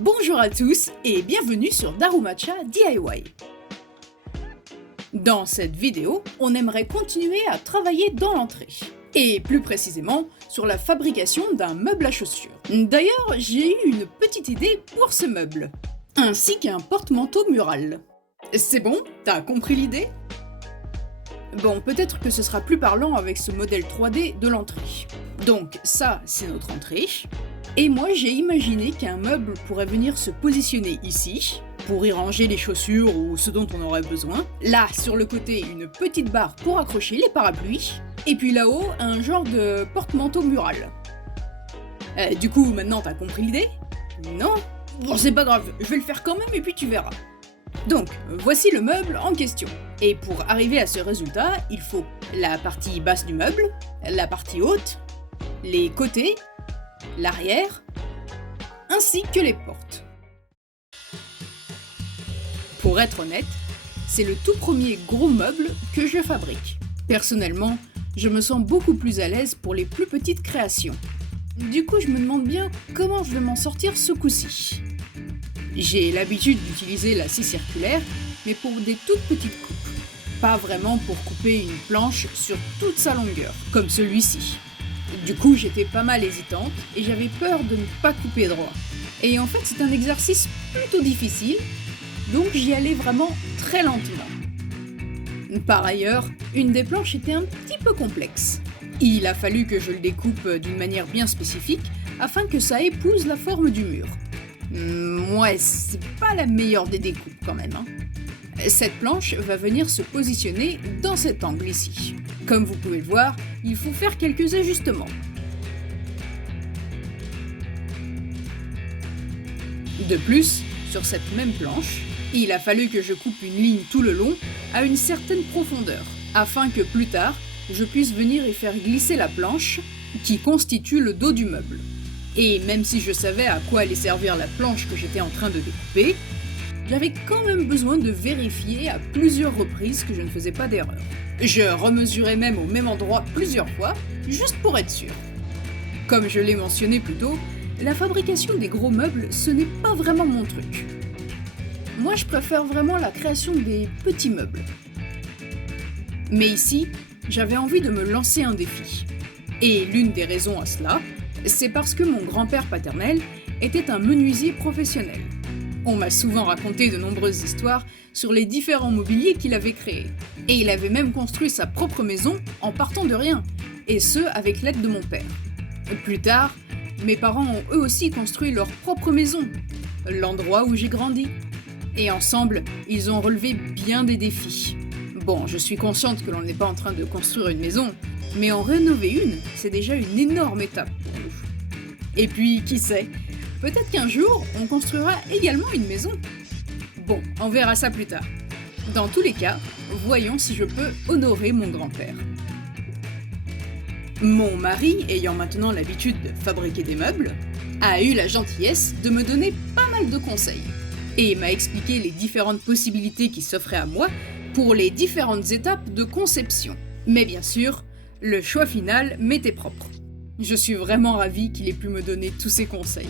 Bonjour à tous et bienvenue sur Darumacha DIY. Dans cette vidéo, on aimerait continuer à travailler dans l'entrée, et plus précisément sur la fabrication d'un meuble à chaussures. D'ailleurs, j'ai eu une petite idée pour ce meuble, ainsi qu'un porte-manteau mural. C'est bon? T'as compris l'idée? Bon, peut-être que ce sera plus parlant avec ce modèle 3D de l'entrée. Donc ça, c'est notre entrée. Et moi, j'ai imaginé qu'un meuble pourrait venir se positionner ici, pour y ranger les chaussures ou ce dont on aurait besoin. Là, sur le côté, une petite barre pour accrocher les parapluies. Et puis là-haut, un genre de porte-manteau mural. Du coup, maintenant, t'as compris l'idée? Non? Bon, c'est pas grave, je vais le faire quand même et puis tu verras. Donc, voici le meuble en question. Et pour arriver à ce résultat, il faut la partie basse du meuble, la partie haute, les côtés, l'arrière, ainsi que les portes. Pour être honnête, c'est le tout premier gros meuble que je fabrique. Personnellement, je me sens beaucoup plus à l'aise pour les plus petites créations. Du coup, je me demande bien comment je vais m'en sortir ce coup-ci. J'ai l'habitude d'utiliser la scie circulaire, mais pour des toutes petites coupes. Pas vraiment pour couper une planche sur toute sa longueur, comme celui-ci. Du coup, j'étais pas mal hésitante et j'avais peur de ne pas couper droit. Et en fait, c'est un exercice plutôt difficile, donc j'y allais vraiment très lentement. Par ailleurs, une des planches était un petit peu complexe. Il a fallu que je le découpe d'une manière bien spécifique afin que ça épouse la forme du mur. Ouais, c'est pas la meilleure des découpes quand même, hein. Cette planche va venir se positionner dans cet angle ici. Comme vous pouvez le voir, il faut faire quelques ajustements. De plus, sur cette même planche, il a fallu que je coupe une ligne tout le long à une certaine profondeur, afin que plus tard, je puisse venir y faire glisser la planche qui constitue le dos du meuble. Et même si je savais à quoi allait servir la planche que j'étais en train de découper, j'avais quand même besoin de vérifier à plusieurs reprises que je ne faisais pas d'erreur. Je remesurais même au même endroit plusieurs fois, juste pour être sûr. Comme je l'ai mentionné plus tôt, la fabrication des gros meubles, ce n'est pas vraiment mon truc. Moi, je préfère vraiment la création des petits meubles. Mais ici, j'avais envie de me lancer un défi. Et l'une des raisons à cela, c'est parce que mon grand-père paternel était un menuisier professionnel. On m'a souvent raconté de nombreuses histoires sur les différents mobiliers qu'il avait créés. Et il avait même construit sa propre maison en partant de rien, et ce avec l'aide de mon père. Plus tard, mes parents ont eux aussi construit leur propre maison, l'endroit où j'ai grandi. Et ensemble, ils ont relevé bien des défis. Bon, je suis consciente que l'on n'est pas en train de construire une maison, mais en rénover une, c'est déjà une énorme étape pour nous. Et puis, qui sait, peut-être qu'un jour, on construira également une maison. Bon, on verra ça plus tard. Dans tous les cas, voyons si je peux honorer mon grand-père. Mon mari, ayant maintenant l'habitude de fabriquer des meubles, a eu la gentillesse de me donner pas mal de conseils et m'a expliqué les différentes possibilités qui s'offraient à moi pour les différentes étapes de conception. Mais bien sûr, le choix final m'était propre. Je suis vraiment ravie qu'il ait pu me donner tous ces conseils.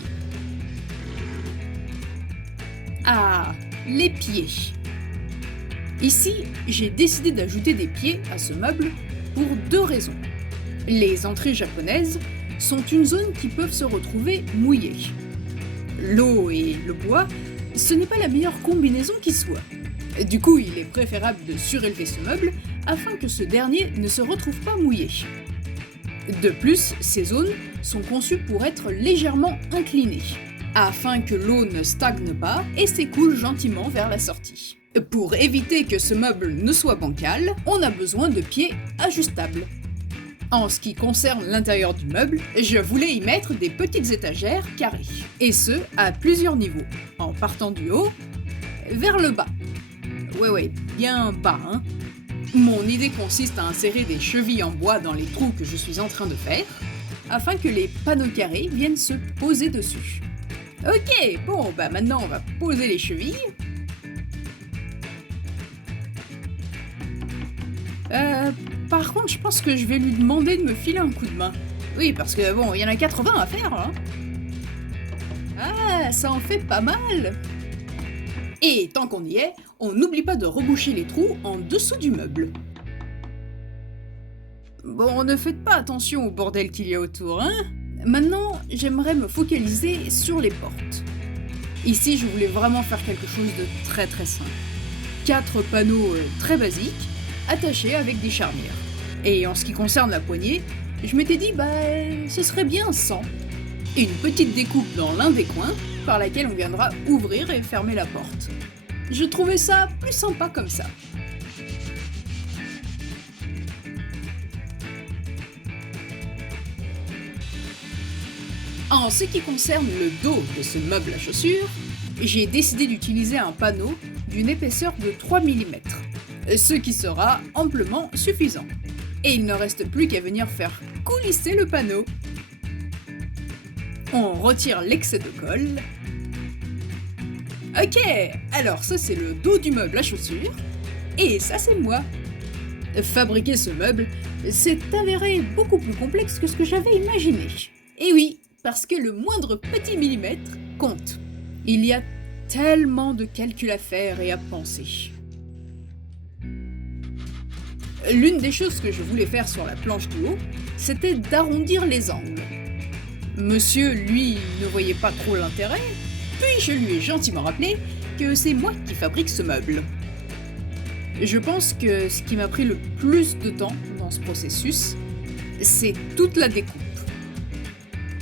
Ah, les pieds. Ici, j'ai décidé d'ajouter des pieds à ce meuble pour deux raisons. Les entrées japonaises sont une zone qui peuvent se retrouver mouillées. L'eau et le bois, ce n'est pas la meilleure combinaison qui soit. Du coup, il est préférable de surélever ce meuble afin que ce dernier ne se retrouve pas mouillé. De plus, ces zones sont conçues pour être légèrement inclinées, afin que l'eau ne stagne pas et s'écoule gentiment vers la sortie. Pour éviter que ce meuble ne soit bancal, on a besoin de pieds ajustables. En ce qui concerne l'intérieur du meuble, je voulais y mettre des petites étagères carrées, et ce, à plusieurs niveaux, en partant du haut vers le bas. Ouais, bien bas, hein. Mon idée consiste à insérer des chevilles en bois dans les trous que je suis en train de faire, afin que les panneaux carrés viennent se poser dessus. Ok, bon, maintenant on va poser les chevilles. Par contre, je pense que je vais lui demander de me filer un coup de main. Oui, parce que bon, il y en a 80 à faire, hein. Ah, bah ça en fait pas mal. Et tant qu'on y est, on n'oublie pas de reboucher les trous en dessous du meuble. Bon, ne faites pas attention au bordel qu'il y a autour, hein? Maintenant, j'aimerais me focaliser sur les portes. Ici, je voulais vraiment faire quelque chose de très simple. 4 panneaux très basiques, attachés avec des charnières. Et en ce qui concerne la poignée, je m'étais dit, ce serait bien 100. Et une petite découpe dans l'un des coins, par laquelle on viendra ouvrir et fermer la porte. Je trouvais ça plus sympa comme ça. En ce qui concerne le dos de ce meuble à chaussures, j'ai décidé d'utiliser un panneau d'une épaisseur de 3 mm, ce qui sera amplement suffisant. Et il ne reste plus qu'à venir faire coulisser le panneau. On retire l'excès de colle. Ok, alors ça c'est le dos du meuble à chaussures, et ça c'est moi. Fabriquer ce meuble s'est avéré beaucoup plus complexe que ce que j'avais imaginé. Et oui, parce que le moindre petit millimètre compte. Il y a tellement de calculs à faire et à penser. L'une des choses que je voulais faire sur la planche du haut, c'était d'arrondir les angles. Monsieur, lui, ne voyait pas trop l'intérêt, puis je lui ai gentiment rappelé que c'est moi qui fabrique ce meuble. Je pense que ce qui m'a pris le plus de temps dans ce processus, c'est toute la découpe.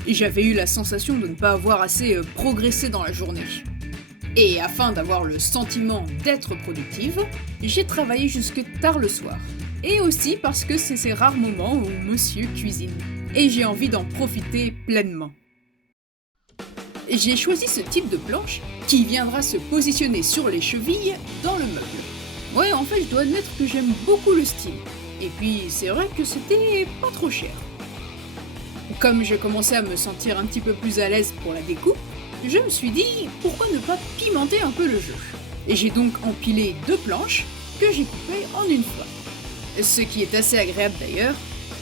J'avais eu la sensation de ne pas avoir assez progressé dans la journée. Et afin d'avoir le sentiment d'être productive, j'ai travaillé jusque tard le soir. Et aussi parce que c'est ces rares moments où monsieur cuisine. Et j'ai envie d'en profiter pleinement. J'ai choisi ce type de planche qui viendra se positionner sur les chevilles dans le meuble. Ouais, en fait, je dois admettre que j'aime beaucoup le style. Et puis, c'est vrai que c'était pas trop cher. Comme je commençais à me sentir un petit peu plus à l'aise pour la découpe, je me suis dit pourquoi ne pas pimenter un peu le jeu. Et j'ai donc empilé 2 planches que j'ai coupées en une fois. Ce qui est assez agréable d'ailleurs,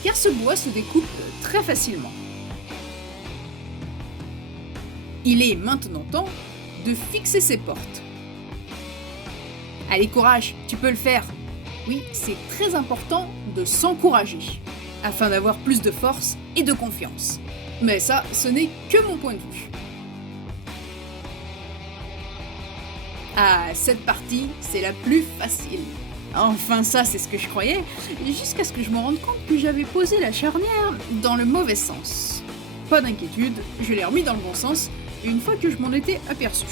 car ce bois se découpe très facilement. Il est maintenant temps de fixer ces portes. Allez, courage, tu peux le faire. Oui, c'est très important de s'encourager, afin d'avoir plus de force et de confiance. Mais ça, ce n'est que mon point de vue. Ah, cette partie, c'est la plus facile. Enfin, ça, c'est ce que je croyais, jusqu'à ce que je me rende compte que j'avais posé la charnière dans le mauvais sens. Pas d'inquiétude, je l'ai remis dans le bon sens, une fois que je m'en étais aperçu.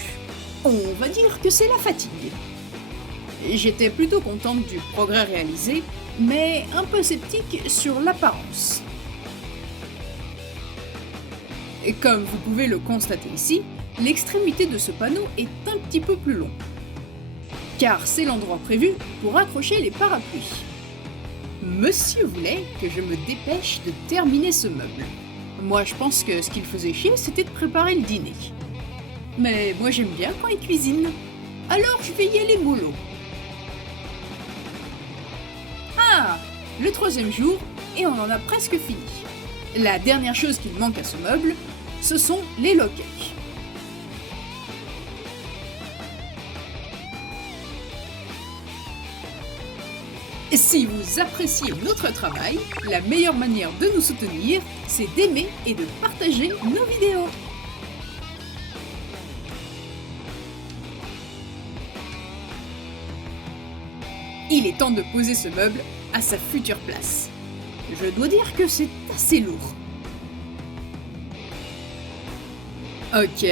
On va dire que c'est la fatigue. J'étais plutôt contente du progrès réalisé, mais un peu sceptique sur l'apparence. Et comme vous pouvez le constater ici, l'extrémité de ce panneau est un petit peu plus long, car c'est l'endroit prévu pour accrocher les parapluies. Monsieur voulait que je me dépêche de terminer ce meuble. Moi, je pense que ce qu'il faisait chier, c'était de préparer le dîner. Mais moi, j'aime bien quand il cuisine. Alors, je vais y aller mollo. Ah, le 3e jour, et on en a presque fini. La dernière chose qu'il manque à ce meuble, ce sont les loquets. Si vous appréciez notre travail, la meilleure manière de nous soutenir, c'est d'aimer et de partager nos vidéos. Il est temps de poser ce meuble à sa future place. Je dois dire que c'est assez lourd. Ok,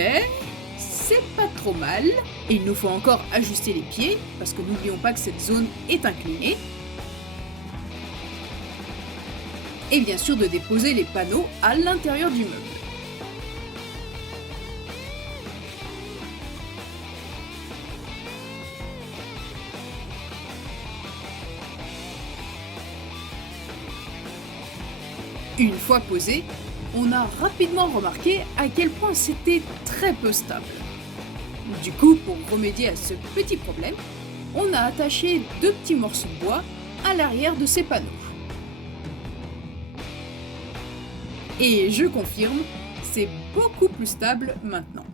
c'est pas trop mal. Et il nous faut encore ajuster les pieds, parce que n'oublions pas que cette zone est inclinée. Et bien sûr de déposer les panneaux à l'intérieur du meuble. Une fois posé, on a rapidement remarqué à quel point c'était très peu stable. Du coup, pour remédier à ce petit problème, on a attaché 2 petits morceaux de bois à l'arrière de ces panneaux. Et je confirme, c'est beaucoup plus stable maintenant.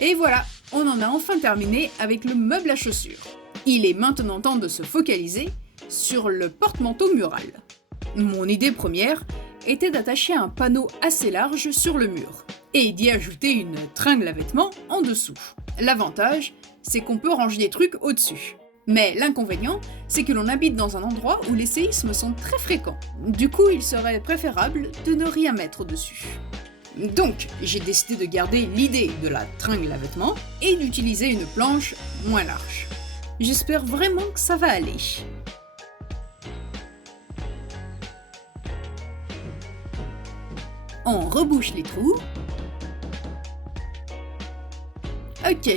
Et voilà, on en a enfin terminé avec le meuble à chaussures. Il est maintenant temps de se focaliser sur le porte-manteau mural. Mon idée première était d'attacher un panneau assez large sur le mur et d'y ajouter une tringle à vêtements en dessous. L'avantage, c'est qu'on peut ranger des trucs au-dessus. Mais l'inconvénient, c'est que l'on habite dans un endroit où les séismes sont très fréquents. Du coup, il serait préférable de ne rien mettre dessus. Donc, j'ai décidé de garder l'idée de la tringle à vêtements et d'utiliser une planche moins large. J'espère vraiment que ça va aller. On rebouche les trous. Ok,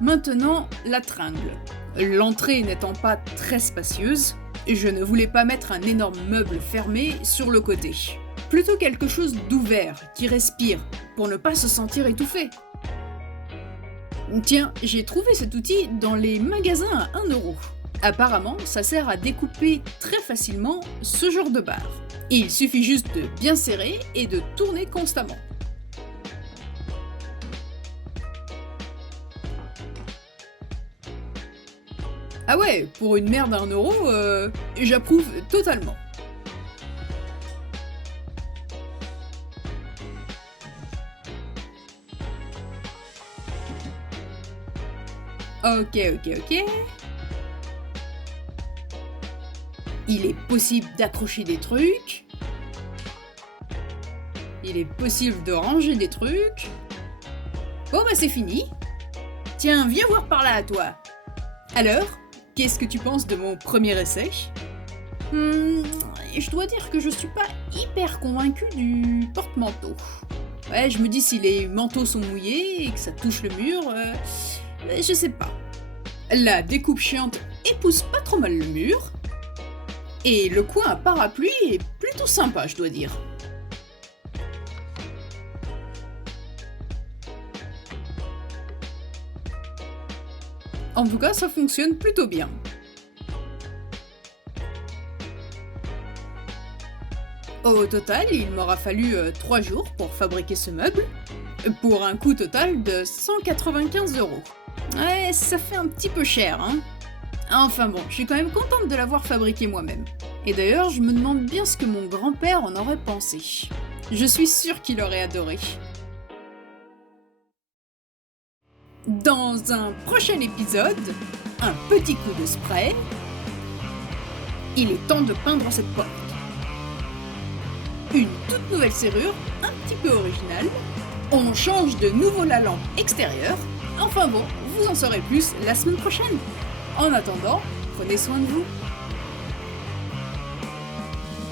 maintenant la tringle. L'entrée n'étant pas très spacieuse, je ne voulais pas mettre un énorme meuble fermé sur le côté. Plutôt quelque chose d'ouvert, qui respire, pour ne pas se sentir étouffé. Tiens, j'ai trouvé cet outil dans les magasins à 1 €. Apparemment, ça sert à découper très facilement ce genre de barre. Il suffit juste de bien serrer et de tourner constamment. Ah ouais, pour une merde à 1 €, j'approuve totalement. Ok. Il est possible d'accrocher des trucs. Il est possible de ranger des trucs. Bon bah c'est fini. Tiens, viens voir par là à toi. Alors, qu'est-ce que tu penses de mon premier essai? Je dois dire que je suis pas hyper convaincue du porte-manteau. Ouais, je me dis si les manteaux sont mouillés et que ça touche le mur, je sais pas. La découpe chiante épouse pas trop mal le mur. Et le coin à parapluie est plutôt sympa, je dois dire. En tout cas, ça fonctionne plutôt bien. Au total, il m'aura fallu 3 jours pour fabriquer ce meuble, pour un coût total de 195 €. Ouais, ça fait un petit peu cher, hein. Enfin bon, je suis quand même contente de l'avoir fabriqué moi-même. Et d'ailleurs, je me demande bien ce que mon grand-père en aurait pensé. Je suis sûre qu'il aurait adoré. Dans un prochain épisode, un petit coup de spray. Il est temps de peindre cette porte. Une toute nouvelle serrure, un petit peu originale. On change de nouveau la lampe extérieure. Enfin bon, vous en saurez plus la semaine prochaine. En attendant, prenez soin de vous.